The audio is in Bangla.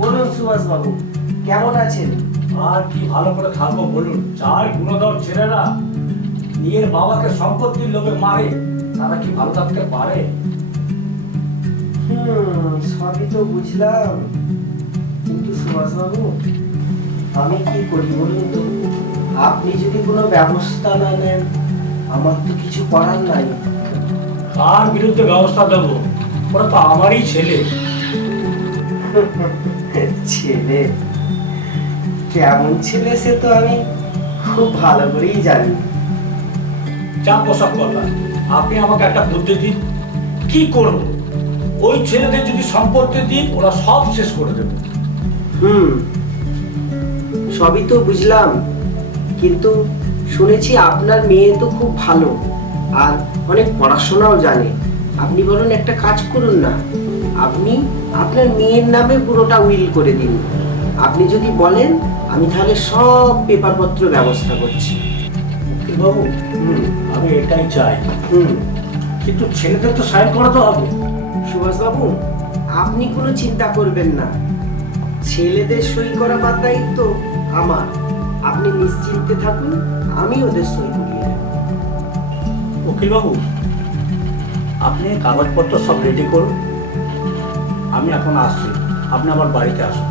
বলুন সুভাষ বাবু, কেমন আছেন? আর কি ভালো করে থাকবো বলুন? যাই গুণধর ছেলেরা নিজের বাবাকে সম্পত্তির লোভে মারে, তারা কি ভালো থাকতে পারে? সবই তো বুঝলাম, কিন্তু সুভাষ বাবু আমি কি করি বলুন তো? আপনি যদি কোনো ব্যবস্থা না নেন, আমার তো কিছু করার নাই। কার বিরুদ্ধে ব্যবস্থা দেবো? ওরা তো আমারই ছেলে। ছেলে? কেমন ছেলে সে তো আমি খুব ভালো করেই জানি। যা পোশাক কথা, আপনি আমাকে একটা বুদ্ধি দিন, কি করবো? ওই ছেলেদের যদি সম্পত্তি দিই, ওরা সব শেষ করে দেবে। সবই তো বুঝলাম, কিন্তু শুনেছি আপনার মেয়ে তো খুব ভালো আর অনেক পড়াশোনাও জানে। আপনি বরং একটা কাজ করুন না, আপনি আপনার মেয়ের নামে পুরোটা উইল করে দিন। আপনি যদি বলেন, আমি তাহলে সব পেপারপত্র ব্যবস্থা করছি। বাবু, আমি এটাই চাই, কিন্তু ছেলেদের তো সাইন করাতে হবে। সুভাষবাবু, আপনি কোনো চিন্তা করবেন না, ছেলেদের সই করা বাদ দায়িত্ব আমার। আপনি নিশ্চিন্তে থাকুন, আমি ওদের সই করিয়ে দেব। উকিল বাবু, আপনি কাগজপত্র সব রেডি করুন, আমি এখন আসছি, আপনি আমার বাড়িতে আসুন।